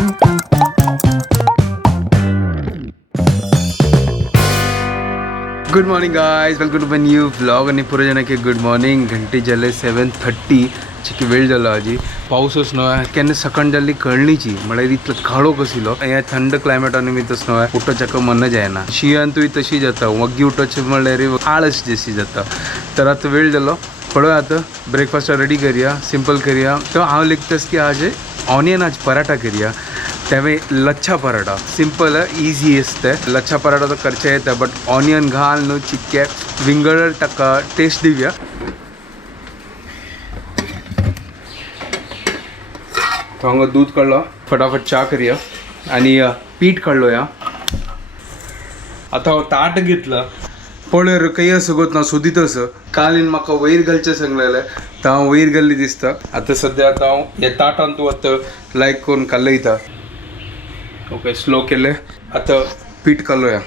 Good morning guys, welcome to my new vlog. आणि पुरे जनಕ್ಕೆ good morning. घंटे जाले 7:30 चिकी वेळ जाला आजी. पाऊसच न्हय केन्ना सकाळ जाल्ली कळणीची म्हळ्यार इतलो काळो कसिलो. हे थंड क्लायमेटा निमित्तच न्हय उठोचेक मन जायना. शियांतूय तशी जाता, वग्गी उठोचे म्हणल्यार आळस जशी जाता. तर आता वेळ जालो, पळय आता ब्रेकफास्ट रेडी करूया, सिंपल करूया. तो हांव लिखतस की आज ऑनियन आज पराठा करूया. त्यावे लच्छा पराठा सिंपल है, ईजी असते. लच्छा पराठा तो करचे येता, बट ऑनियन घाल न्हू चिक्के विंगड ताका टेस्ट दिवया. तो हांगा दूध काडलो, फटाफट चा करूया. आणि पीठ काडलो या. आता हांव ताट घेतलं, पळय काही असं गोत ना सोदीत असं. कालीन म्हाका वयर घालचें सांगलेलें, तर हांव वयर घाल्ली दिसता. आता सद्या आता हांव हे ताटान तूं आतां लायक करून कालयता. ओके, स्लो केले. आता पीठ कालोया.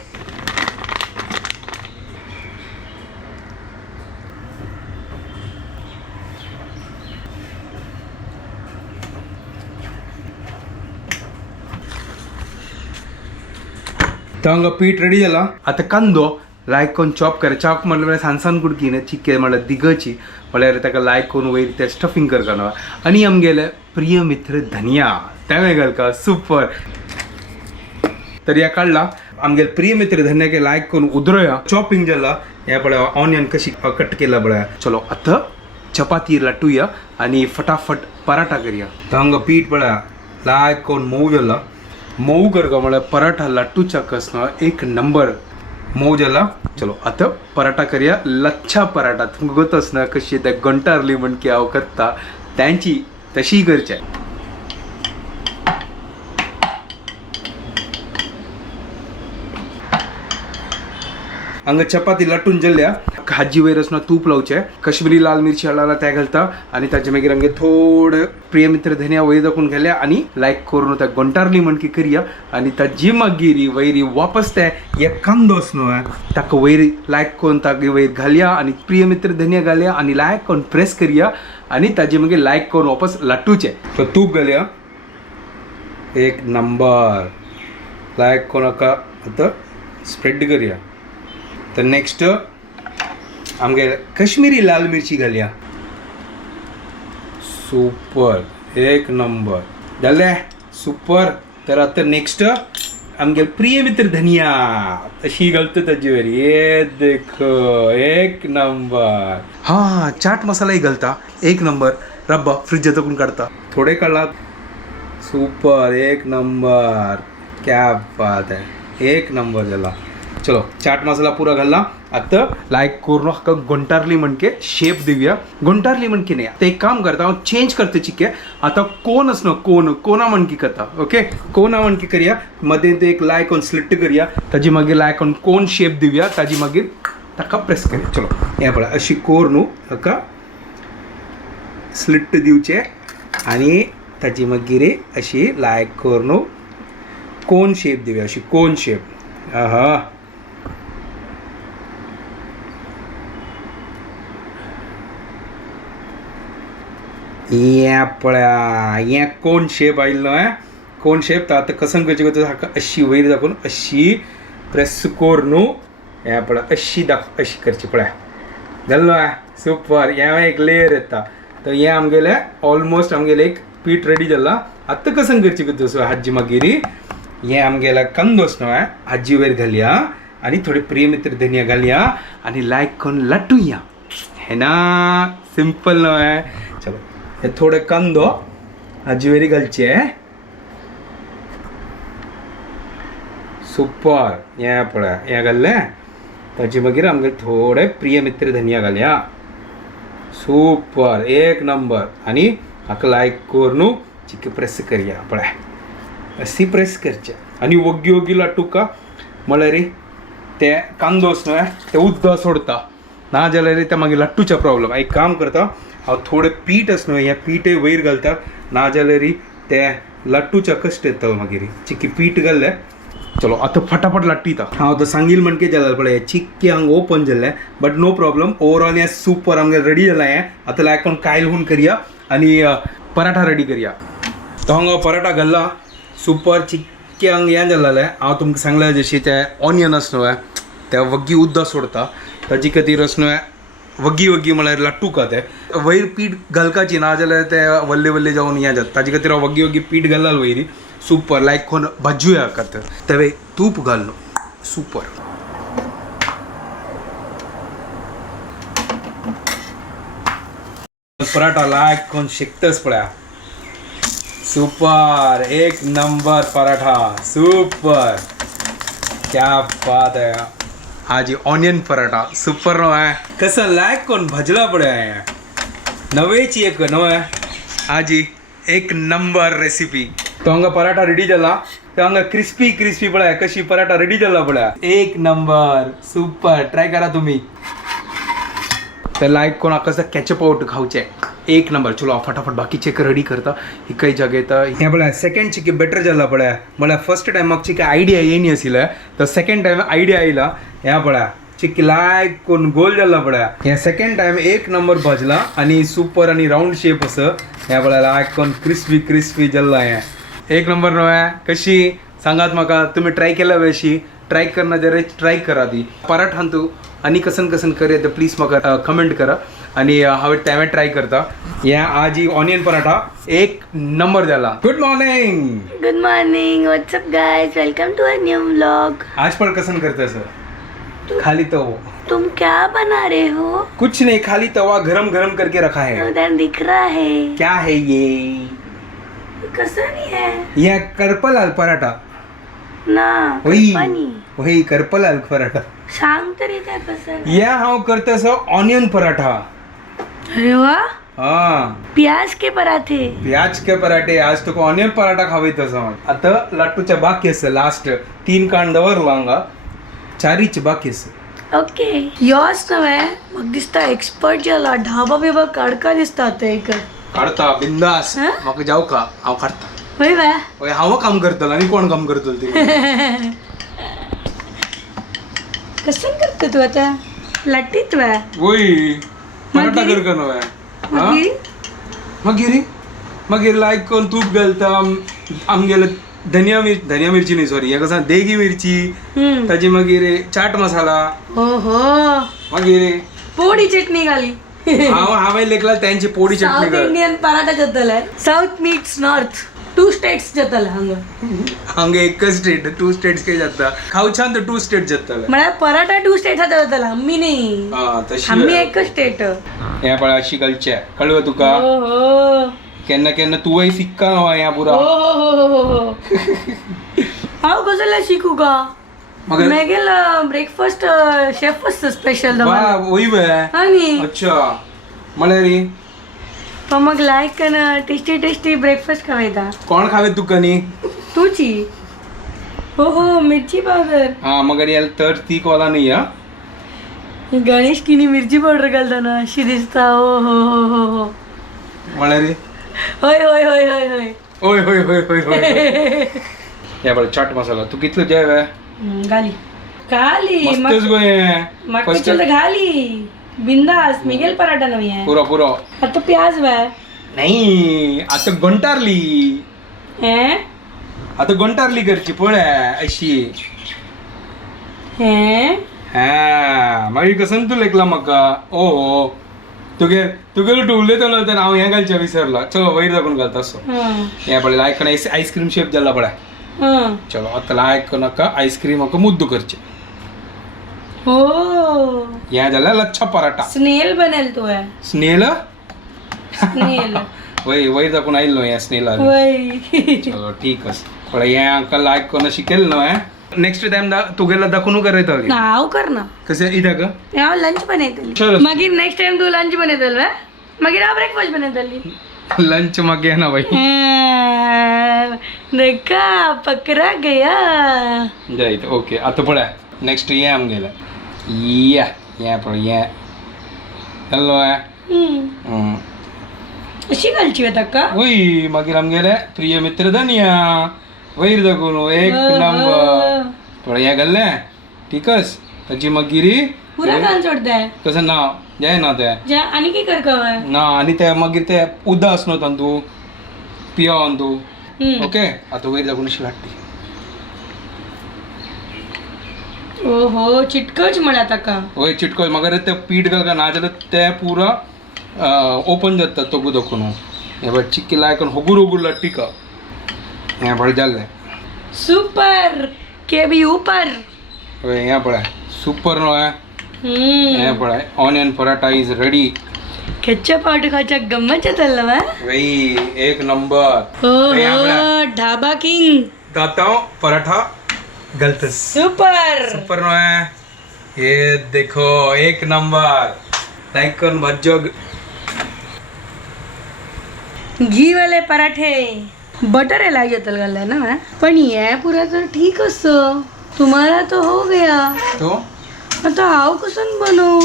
तर हांगा पीठ रेडी जाला. आता कांदो लायक करून चॉप करा. चॉप म्हटल्यार सानसान कुडकी न्ही, चिक्के म्हळ्यार दिगची म्हळ्यार ताका लायक करून वयर ते स्टफिंग करता न्हय. आनी आमगेले प्रिय मित्र धनिया तें घालका सुपर. तर या काढला आमगे प्रिय मित्र धन्याके लायक करून उदरोया. चॉपिंग जाला या पळय ऑनियन कशी कट केला पळय. चलो आता चपाती लाटूया आणि फटाफट पराठा करूया. तर हांगा पीठ पळय लायक करून मऊ जाला. मऊ करगा म्हळ्यार पराठा लाटूच्या कसना एक नंबर मऊ जाला. चलो आता पराठा करूया. लच्छा पराठा तुमकां गोतच ना कशी त्या गंटारली म्हण की हांव करता त्यांची तशी करचे. हांगा चपाती लाटून जाल्ल्या. हाजी वयर आसना तूप लावचें. कश्मीरी लाल मिरची हाडला त्या घालता आणि ताचे मागीर आमगे थोडे प्रिय मित्र धनिया वयर दाखवून घाल्या आणि लायक करून त्या गोंटारली म्हणकी करया. आणि ताजी मागीर वयरी वापस ते एक कांदो न्हय ताका वयर लायक करून तागे वयर घालया आणि प्रिय मित्र धनिया घालया आणि लायक करून प्रेस करया आणि ताजे मागीर लायक करून वापस लाटूचें. तो तूप घालया. एक नंबर लायक करून आता स्प्रेड करया. तर नेक्स्ट आमगे कश्मीरी लाल मिरची घालया. सुपर, एक नंबर जाले सुपर. तर आता नेक्स्ट आमगे प्रिय मित्र धनिया अशी घालतो ताजी वर. ये देखो एक नंबर. हा चाट मसालाही घालता एक नंबर. रब्बा फ्रिज तकून काढता थोडे काढला. सुपर, एक नंबर. क्या बात है, एक नंबर झाला. चलो चाट मसाला पुरा घालला. आता लायक करून हाका गोंटारली म्हणके शेप दिवया. गोंटारली म्हणके नाही, आता एक काम करता हांव चेंज करता चिक्के. आता कोन आसना कोना म्हणकी करता. ओके, कोना म्हणकी करया. मध्ये ते एक लायक करून स्लिट करया. ताजी मागीर लायक करून कोन शेप दिवया. ताजी मागीर ताका प्रेस करया. चलो हे पळय अशी कोर न्हू हाका स्लिट दिवचे आणि ताजी मागीर अशी लायक करून कोन शेप दिवया. अशी कोन शेप. आहा, या पळया हे कोण शेप आयिल्लो. कोण शेप. तर आता कसं करचें गो हाका अशी वयर दाखोवन अशी प्रेस कोर न्हू. हे पळय अशी अशी करची पळय जाल्लो. सुपर. हे एक लेयर येता. तर हे आमगेले ऑलमोस्ट आमगेले एक पीठ रेडी जाला. आतां कसं करचें गो तसो हाजी मागीर हे आमगेला कांदोस न्हय हाजी वयर घालया आणि थोडे प्रिय मित्र धनिया घालया आणि लायक करून लाटूया. हे ना सिंपल न्हय. चलो हे थोडे कांदो हाजी वयर घालचे. सुपर. हे पळय हे घाल्ले. ताचे मागीर आमगे थोडे प्रिय मित्र धनिया घालया. सुपर, एक नंबर. आणि हाका लायक करून चिक्की प्रेस करया. पळय अशी प्रेस करचे आणि वग्गी वग्गी लाटूका म्हळ्यार ते कांदोस न्हय ते उद्दा सोडता ना जाल्यार ते मागीर लाट्टूचा प्रॉब्लेम. एक काम करता हांव थोडे पीठ आस न्हय हे पीठय वयर घालता. ना जाल्यार ते लाट्टूच्या कश्ट येतलो मागीर. चिक्की पीठ घाल्ले. चलो आता फटाफट लाट्टीता. हांव तो सांगील म्हणके जाल्यार पळय चिक्के हांग ओपन जाल्ले. But no problem. ओवरऑल हे सुपर आमगे रेडी जाला. हे आतां लायक करून कायल होऊन करया आणि पराठा रेडी करया. तो हांगा पराठा घाल्ला. सुपर चिक्क्यांक हें जालें हांव तुमकां सांगलें जशी ते ऑनियन न्हय ते वग्गी उद्दां सोडता ताजे खातीर न्हय वग्गी वग्गी म्हळ्यार लट्टू का ते वयर पीठ घालपाची ना जाल्यार ते व्हडले व्हडले जावन हें जाता ताजे खातीर हांव वग्गी वग्गी पीठ घालला वयरी सुपर लायक कोण भाजूया खात तेवे तूप घाल सुपर पराठा लायक कोण शिकतस पळया सुपर एक नंबर पराठा सुपर क्या बात है आज ऑनियन पराठा सुपर नो है कसं लायक कोण भजला पळया नवेची एक नवे आज एक नंबर रेसिपी तो हांगा पराठा रेडी जाला तो हांगा क्रिस्पी क्रिस्पी पळया कशी पराठा रेडी जाला पळया एक नंबर सुपर ट्राय करा तुम्ही तर लायक कोण कसं कॅचअप आउट खावचे एक नंबर चलो फटाफट बाकी चेक रेडी करता ही काही जागेत हे पळया सेकंड चिकी बेटर जाला पळया म्हळ्यार फर्स्ट टायम म्हाका चिकी आयडिया येयनी आशिल्ले तर सेकंड टायम आयडिया आयला ह्या पळया चिकी लायक कोण गोल जाला पळया हे सेकंड टायम एक नंबर भाजला आणि सुपर आणि राऊंड शेप असं ह्या पळया लायक कोण क्रिस्पी क्रिस्पी जाला हे एक नंबर न्हय कशी सांगात म्हाका तुम्ही ट्राय केल्या वेळशी ट्राय करना जरा ट्राय करा ती पराठान तू आणि कसन कसन करे तर प्लीज म्हाका कमेंट करा आणि हांवें तेवें ट्राय करता हे आज ही ऑनियन पराठा एक नंबर जाला good morning what's up guys welcome to a new vlog आज पर कसन करते सर खाली तवा तुम क्या बना रहे हो कुछ नहीं खाली तवा गरम गरम करके रखा है उधर दिख रहा है क्या है ये कसं नहीं है ये करपलाल पराठा ना वही पानी वही करपलाल पराठा सांग तरी त्या कसं या हांव करता सो ऑनियन पराठा अरे वाह हाँ प्याज के पराठे प्याज के पराठे आज तुका ऑनियन पराठा खावयता समज आता लट्टूच्या बाकी आसा लास्ट 3 कांड दवरला हांगा 4च बाकी आसा ओके योस नव्हे म्हाका दिसता एक्सपर्ट जाला ढाबा बिबा काडका दिसता आता एक काढता बिंदास हा? म्हाका जाऊ का हांव काढता होय बा होय हांव काम करतलो आणि कोण काम करतलो ते कसं करतो तू आता लाटीत वा होय पराठा मागीर? करका नव्हे मागीर मागीर लायक कोण तूप घालता आमगेले धनिया मिरची न्ही सॉरी हे कसं देगी मिरची ताजी मागीर चाट मसाला ओहो मागीर पोडी चटणी घाली हांवें लेखला त्यांची पोडी चटणी साऊथ कर इंडियन पराठा जातले साऊथ मीट्स नॉर्थ 2 स्टेट्स जातले हांगा हांगा एकच स्टेट 2 स्टेट्स काही जाता खावच्यान तर 2 स्टेट जातले म्हळ्यार पराठा 2 स्टेट्स जातला आम्ही नाही हा तशी आम्ही एकच स्टेट हे पळय अशी कळचे कळव तुका ओहो केन्ना केन्ना तुवय शिक्का नवा या पुरा ओहो हांव कसला शिकू का मगर मेगेल ब्रेकफास्ट शेफ असतो स्पेशल वा वही बे आणि अच्छा मलेरी पण मग लायक टेस्टी टेस्टी ब्रेकफास्ट खावायचा कोण खावे तुका नी तुची हो मिरची पावडर हा मगर याला तर ती कोला नाही हा गणेश किनी मिरची पावडर घालताना अशी दिसता ओ हो मलेरी होय होय होय होय होय ओय होय होय होय होय या बरं चाट मसाला तू कितलो जेव घाली घाली मस्तच गोय मग घाली बिंदास मिगेल पराठा नवी आहे पुरो पुरो आता प्याज वा नाही आता गोंटारली हे आता गोंटारली करची पळय अशी हे हा मागीर कसं तू लेखला म्हाका ओ तुगे उलयता तर हांव हें घालचें विसरला चलो वयर दाखोवन घालता असो हें पळय लायक आयस्क्रीम शेप जाला पळय चलो आता लायक नाका आईस्क्रीम म्हाका मुद्दू करचे हो हें जाल्यार लच्छा पराठा स्नेल बनेल तो है स्नेल स्नेल वयर दाखोवन आयिल्लो हें स्नेला वय चलो ठीक आसा पळय हें हाका लायक कोण अशी केलें न्हू हें नेक्स्ट टाइम तुगेला दाखोवन करता हांव करना कशें इत्याक हांव लंच बनयतली चलो. मागीर नेक्स्ट टाइम तू लंच बनयतल वा मागीर हांव ब्रेकफास्ट बनयतली लंच म्हाका येना बाई देखा पकड़ा गया जायत ओके आतां पळय नेक्स्ट हें आमगेलें या हें पळय हें जाल्लो हें अशी घालची ताका वय मागीर आमगेले प्रिय मित्र धनिया वयर दाखोवन एक नंबर पळय हें घाल्लें ठीकच ताची मागीर पुरा घाल सोडताय कसं ना जायना तें जा आनी कितें करता ना आनी ते मागीर ते उदक आसनो तांतू पियोन तूं ओके आता वयर जाऊन अशी लागते ओहो चिटकच म्हणा ताका वय चिटको मगर ते पीठ घाल ना जाल्यार ते पुरा ओपन जाता तो दाखवून हे बघ चिक्की लायकन होगूर होगूर लाट्टी का हे पळय जाल्लें सुपर के भी ऊपर वय हे पळय सुपर नो हे पळय onion paratha is ready ketchup powder खायच्या गम्मत येतल्ला वय एक नंबर ओहो ढाबा किंग दाता पराठा गलतस सुपर सुपर नो ये देखो एक नंबर लाइक करून भाज्यो घी वाले पराठे बटर है लाग येतल घालला ना पण ये पुरा तर ठीक असं तुम्हाला तो हो गया तो आता हाव कसं बनवू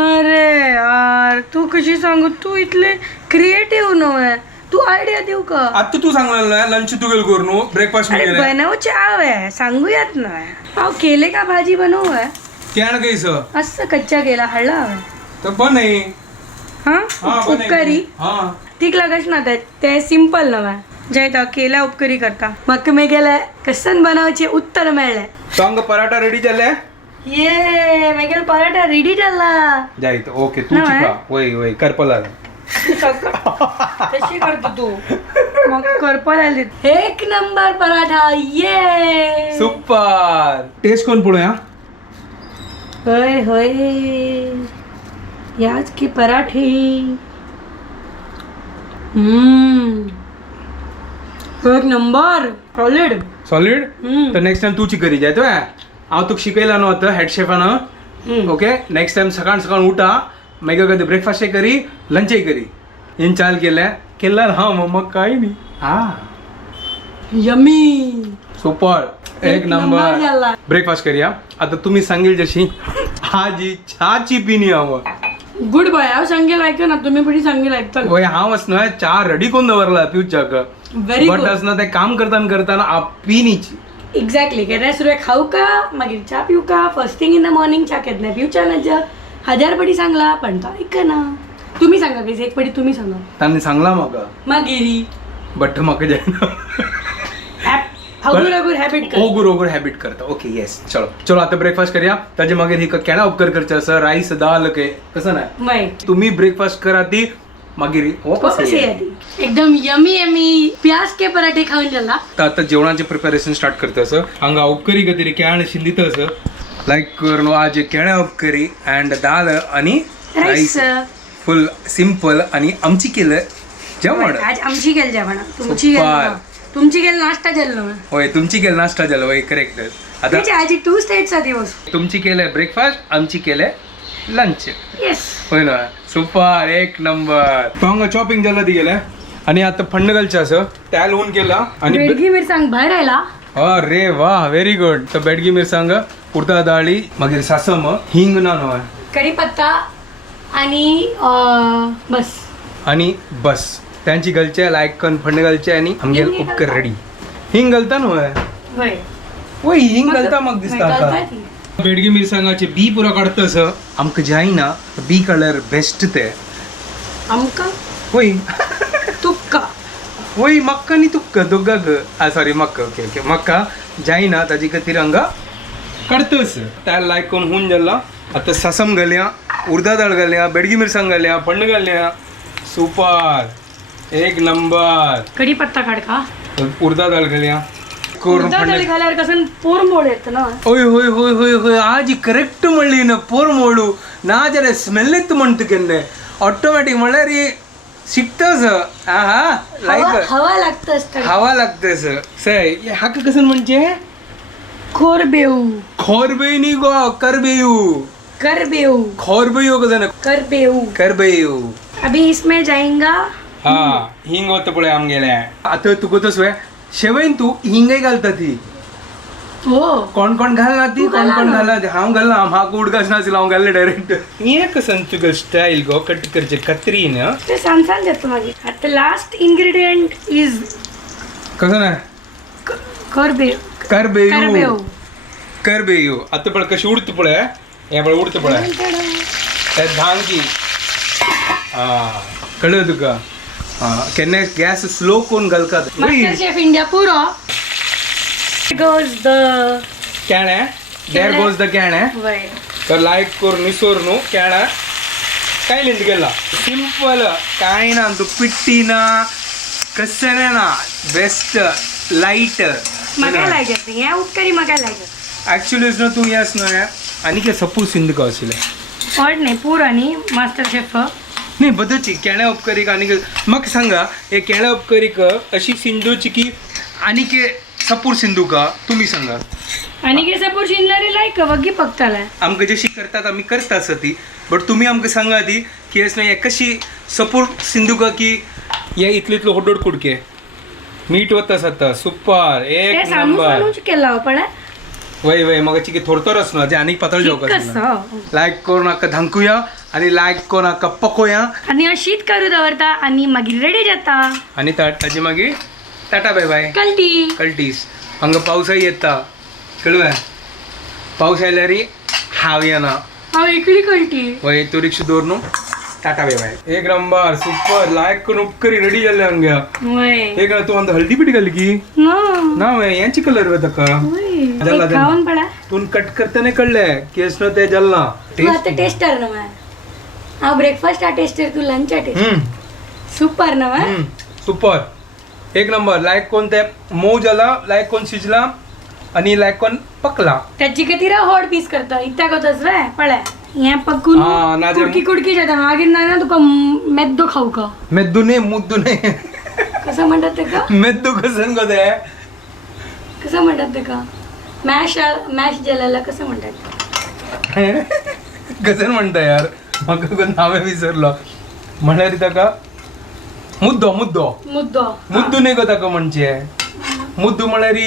अरे यार तू कशी सांगू तू इथले क्रिएटिव्ह नव्हे तू आयडिया देऊ का आता तू सांगला लंच तू गेल करू नो ब्रेकफास्ट मी अरे गेले बनवचे आव आहे सांगूयात ना अहो केले का भाजी बनवू आहे केण गईस असं कच्चा केला हळला हवा तर बने हा हां बने उपकारी हां ठीक लागच ना ते सिंपल नव्हे जय तो केला उपकारी करता मग मी गेले कसन बनवायचे उत्तर मिळले सांग पराठा रेडी झाले ये मी गेल पराठा रेडी झाला जायत ओके तू नाही. चिका वय वय करपला कशी करतो तू मग करपल आली एक नंबर पराठा ये सुपर टेस्ट कोण पुढे हा होय होय याच की पराठे एक नंबर सॉलिड सॉलिड तर नेक्स्ट टाइम तू चिकरी जाय तो हांव तुका शिकयला न्हू आतां head chiffon okay next time सकाळ सकाळ उठा मागीर कधी ब्रेकफास्टय करी लंचय करी हें चाल केल्यार हांव मग काही नाही यमी सुपर एक नंबर ब्रेकफास्ट करूया आता तुम्ही सांगेल जशी आजी चाची पिनी हांव गुड बाय हांव सांगेल ऐका ना तुम्ही पण सांगेल ऐकता वय हांव न्हय चा रेडी करून दवरला पिवच्याक व्हेरी बट गुड असना ते काम करताना आप पिनीची एक्झॅक्टली केन्ना सुरवेक खाऊ का मागीर चा पिऊ का first thing in the morning चा केन्ना पिवच्या ना 1000 पटी सांगला पण तो ऐकना तुम्ही सांगा प्लीज एक पटी तुम्ही सांगा तांणी सांगला म्हाका मागीर बट म्हाका जायना अगूर हॅबिट कर ओगूर हॅबिट करता ओके येस चलो आता ब्रेकफास्ट करूया ताजे मागीर ही केळा उपकार करचे आसा राईस दाल के कसं नाही राईट तुम्ही ब्रेकफास्ट करा ती मागीर वापस वापस एकदम यमी यमी प्याज के पराठे खाऊन गेला आता जेवणाचे प्रिपरेशन स्टार्ट करता असं हांगा उपकरी कधी केळा शिल्लीत असं लाईक करून आज केळ्या उपकरी अँड दाल आणि राईस फुल सिंपल आणि आमची केलं जेवण आज आमची गेल जेवण तुमची गेल नाश्ता जाल्लो होय तुमची केलं नाश्ता झालं होय करेक्ट आता आजी 2 स्टेट्सचा दिवस तुमची केलं ब्रेकफास्ट आमची केलं लंच येस होय ना सुपर एक नंबर तो हांगा चॉपिंग झालं ती गेल्या आणि आता फंड घालचे असं त्या लवून केला आणि बेडगी मिरसांग भायर आयला अरे वा व्हेरी गुड तर बेडगी मिरसांग उडता दाळी मागीर सासम हिंग ना न्हय कढीपत्ता आणि बस आणि बस त्यांची घालचे लायक करून फंड घालचे आणि आमगे उपकर रेडी हिंग घालता न्हय होय वय हिंग घालता मग दिसता आता बेडगी मिरसांगाचे बी पुरा काढतस आमक जायना बी कलर बेस्ट ते आमका होय तुक्का होय मक्का नी तुक्क दोगाग सॉरी मक्का ओके ओके मक्का जायना ताजी तिरंगा काढतस त्या लायक करून होऊन जाला आता ससम घालया उडदा डाळ घालया बेडगी मिरसांग घालया फंड घालया सुपर एक नंबर कढीपत्ता काढका उडदा डाळ घालया घाल्यावर कसं पोर मोड येत ना होय होय होय होय होय आज करेक्ट म्हणली ना पोर मोडू ना जरा स्मेल येत म्हणतो केन्ने ऑटोमॅटिक म्हणल्यार शिकतस हा लायक हवा लागत हवा लागतस सय हाका कसं म्हणजे खोरबेऊ खोरबेई नी गो करबेयू करबेऊ खोरबेयू कसं करबेऊ करबेयू अभी इसमें जाएगा हा हिंग होतं पळय आमगेल्या आता तुका तसं शेवईन तू हिंगय घालता ती हो कोण कोण घालना ती कोण कोण घालना ती हांव घालना म्हाका उडगास नासलो हांव घालले डायरेक्ट हे कसं तुका स्टाईल गो कट करचे कत्रीन ते सांग देतो मागीर आता लास्ट इन्ग्रेडियंट इज कसं ना करबेऊ करबेयू करबेयू आता पळ कशी उडत पळय हे पळ उडत पळय त्यात धांग की हा कळलं तुका केन्ना गॅस स्लो करून घालतात मास्टर शेफ इंडिया पुरो गोज द केणे देर गोज द केणे वय तर लायक करून निसोर न्हू केणा काय लिंद गेला सिंपल काय ना तू पिट्टी ना कसं ना बेस्ट लाईट म्हाका लागत हे उपकारी म्हाका लागत ऍक्च्युली ना तू येस न्हू आनी कितें सपूर सिंध का आशिल्लें व्हड न्ही पुरो न्ही मास्टर शेफ न्ही बदलची केळ्या उपकारीक आनी म्हाका सांगा हे केळ्या उपकारीक अशी सिंधूची की आनी सपूर सिंधू का तुम्ही सांगा आनी कितें सपोज शिनलारी लायक वगी पकताले आमकां जशी करतात आमी करता आसा ती बट तुमी आमकां सांगा ती की येस न्हू हे कशी सपूर सिंधू का की हे इतले होडोड कुडके मीठ वता सत्ता सुपर एक ते सांगू नंबर सांगूच केला पण वय वय मग चिकी थोडतोरच न्हू जे आनीक पातळ जेवका कसं लायक करून हाका धांकुया आनी लायक करून हाका पकोया आनी शीत करू दवरता आनी मागीर रेडी जाता आनी ताजी मागीर टाटा बाय बाय कल्टी कळटीस हांगा पावसाय येता कळवा पावस आयल्यार हांव येना हांव एकली कल्टी वय तू रिक्षा दवर न्हू टाटा बाय बाय एक नंबर सुपर लायक करून उपकरी रेडी जाल्ले हांगा वय एक तू अंत हळदी पिठी घाली की नो ना वय यांची कलर वे ताका वय जल्ला, जल्ला. खाऊन पडा तून कट करताना कळले केस न ते जल्ला तू आता टेस्टर ना मग हांव ब्रेकफास्ट आ टेस्टर तू लंच आ टेस्टर सुपर ना मग सुपर एक नंबर लायक कोण ते मऊ जाला लायक कोण शिजला आणि लायक कोण पकला त्याची किती हॉट पीस करता इत्या कोतच वे पळ्या हे पकून हा, नाजे- कुडकी कुडकी जाता मागीर ना तुका मेद्दो खाऊ का मेद्दू नाही मुद्दू नाही कसं म्हणतात ते का मेद्दू कसं गो ते कसं म्हणतात ते का मॅश मॅश जेलाला कसं म्हणतात कसं म्हणता यार म्हाका कोण नावे विसरलो म्हळ्यार ताका मुद्दो मुद्दो मुद्दो मुद्दू नाही गो ताका म्हणचे मुद्दू म्हळ्यार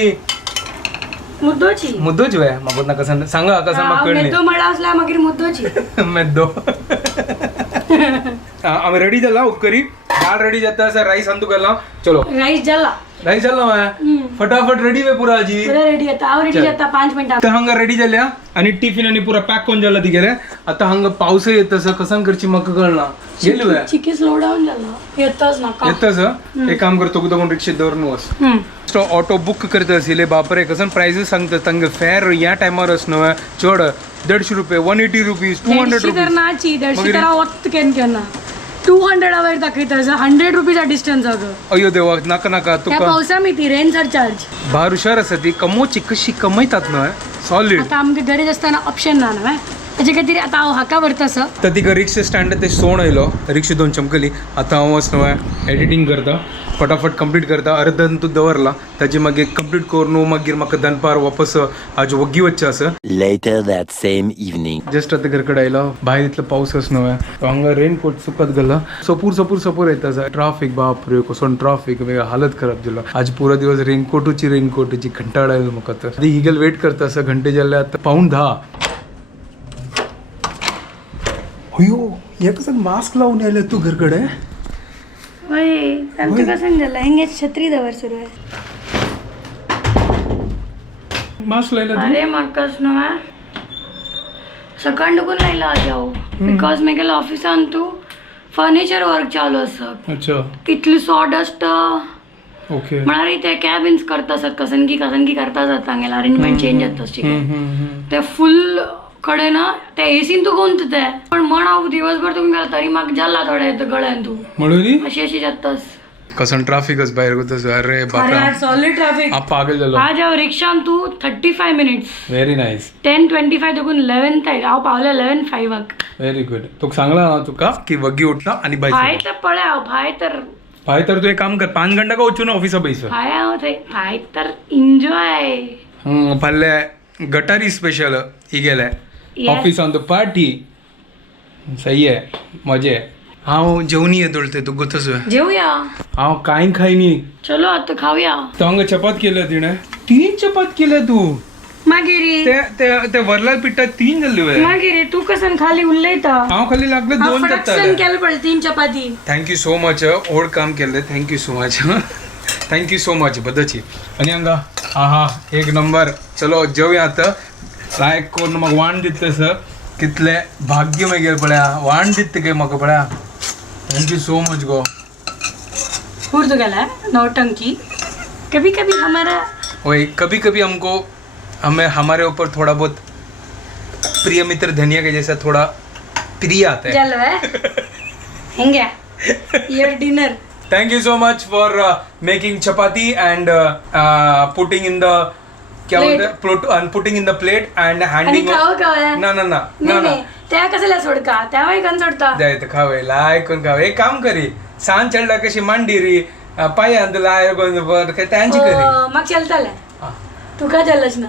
मुद्दोची मुद्दूच वे म्हाका ना कसं सांगा कसं म्हाका कळली मेद्दो म्हणा असला मागीर मुद्दोची मेद्दो आमी रेडी जाला उपकरी दाल रेडी जाता सर राईस आणतो गेला चलो राईस जाला राईस जाला फटाफट रेडी वे पुरा आजी पुरा रेडी आता हांव रेडी जाता 5 मिनिटां आता हांगा रेडी जाल्या आणि टिफिन आणि पुरा पॅक करून जाला ती गेले आता हांगा पावस येत तसं कसं करची म्हाका कळना गेली वे चिकी स्लो डाऊन झाला येतच नाका येतच एक काम करतो तुका रिक्षेत दवरून वस ऑटो बुक करता आशिल्ले बापरे कसं प्रायसीस सांगता तांगे फेअर ह्या टायमार न्हू चड 150 रुपये 180 रुपीज 200 तर रुपीज नाची 150 तर वत केन्ना 200 वयर दाखयता 100 रुपीज डिस्टन्स अगं अयो देवा नाका नाका त्या तुका पावसा मी ती रेन सरचार्ज भार हुशार आसा ती कमोवची कशी कमयतात न्हू सॉलिड आता आमगे गरज असताना ऑप्शन ना न्हू त्याचे खातीर आता हांव हाका व्हरता असं तर तिका रिक्षा स्टँड ते सोण आयलो रिक्षा दोन चमकली आता हांव वचून एडिटींग करता फटाफट कंप्लीट करता अर्धन तू दवरला ताची मागीर कंप्लीट करून मागीर म्हाका दनपार वापस आज वग्गी वच्चे आसा Later that same evening. Just आता घरा कडेन आयलो भायर इतलो पावस न्हू हांगा रेनकोट सुकत गेला सपूर सपूर सपूर येता सर ट्राफिक बापरे कसो ट्राफिक वेगळा हालत खराब झाला आज पुरो दिवस रेनकोटची कंटाळ आयलो म्हाका तर आदी हिगल वेट करता आसा घंटे जाल्ले आतां 9:45 अयो हे कसं मास्क लावून आयले तू घर कडेन वय आमचं कसं झालं हेंगे छत्री दवर सुरू आहे मास्क लायला अरे म्हाकाच न्हू सकाळ दुखून लायला आज हांव बिकॉज म्हगेल्या ऑफिसान तू फर्निचर वर्क चालू आसा अच्छा कितली सॉडस्ट ओके म्हळ्यार ते कॅबिन्स करता आसत कसनकी करता जाता हांगेला अरेंजमेंट चेंज जाता ते फुल कडे ना ते एसीन तू कोण ते पण म्हण हांव दिवसभर तुमकां गेला तरी म्हाका जाला थोडे येता गळ्यान तू म्हणून अशी जातास कसं ट्राफिकच भायर गो अरे बापरे सॉलिड ट्रॅफिक आप पागल जालो आज हांव रिक्षान तू 35 मिनिट्स व्हेरी नाईस 10:25 देखून 11 ताईर हांव पावले 11:05 व्हेरी गुड तुका सांगला ना तुका की वग्गी उठला आणि भाय बाय तर पळय हांव भाय तर तू एक काम कर 5 घंटा का वचू ना ऑफिसा बैस भाय हांव थंय भाय तर एन्जॉय फाल्या गटारी स्पेशल ही गेले ऑफिसान तो पार्टी सही आहे मजे हांव जेवणी येतोळते तू गोतस जेवया हांव कांय खायनी चलो आता खावया तो हांगा चपात केल्या तिणे 3 चपात केल्या तू मागीर ते ते ते वरलाल पिठात 3 जाल्ली वे मागीर तू कसन खाली उरलयता हांव खाली लागले 2 फटकसन केलं पडले 3 चपाती थँक्यू सो मच ओड काम केले thank you so much thank you so much बद्दची आणि हांगा हा एक नंबर चलो जेवया आता लायक करून म्हाका वाण दिता सर कितले भाग्य मागीर पळया वाण दिता काय म्हाका पळया थँक्यू सो मच गो पुर्तगाल गेला नौटंकी कभी कभी हमारा वही कभी कभी हमें हमारे ऊपर थोड़ा बहुत प्रिय मित्र धनिया के जैसा थोड़ा प्रिय आता है. जलवा हेंगे your dinner. Thank you so much for making chapati and putting in the क्या बोलते हैं putting in the plate and आणि handing खावं खावं ना ना ना ना ना नाही त्या कसल्या सोडका त्या वय कन सोडता जाय तर खावे लाय कोण खावे एक काम करी सांज चढला कशी मांडीरी पाय लाय कोण त्यांची करी मग चलताले तू का जल्लस ना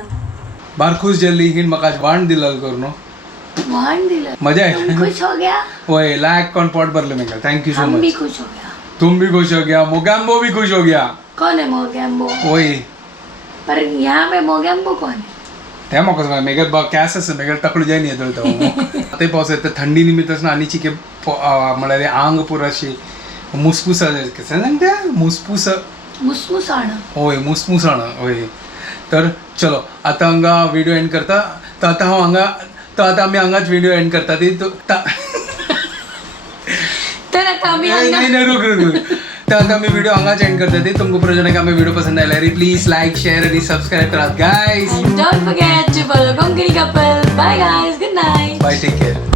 बार खुश जल्ली हिन मग आज वाण दिलाल करू नो मान दिलं मजा तुम आहे खुश हो गया वही लायक कौन पॉट भरले मेगा थैंक यू सो हम भी मच खुश हो गया. तुम भी खुश हो गया मोगैम्बो भी खुश हो गया कौन है मोगैम्बो वही पर यहाँ पे मोगैम्बो कौन है त्या म्हाका मेगल बा कॅस आसा मेगल तकलो जाय न्ही येतो ते पावस येता थंडी निमित्त आनीची के म्हळ्यार आंग पुरो अशी मुसमुस सांगता मुसपूस मुसमुसाण होय मुसमुसाण होय तर चलो आता हांगा व्हिडिओ एंड करता तर आता हांव हांगा तर आता आमी हांगाच व्हिडिओ एंड करता ती तर आता आम्ही नहीं रुक तर आता आम्ही व्हिडिओ हांगाच एंड करता ती तुमको प्रयोजन आम्ही व्हिडिओ पसंद आयला प्लीज लाईक शेअर आणि सबस्क्राईब करा guys Don't forget to follow Konkani couple. Bye guys. Good night. Bye take care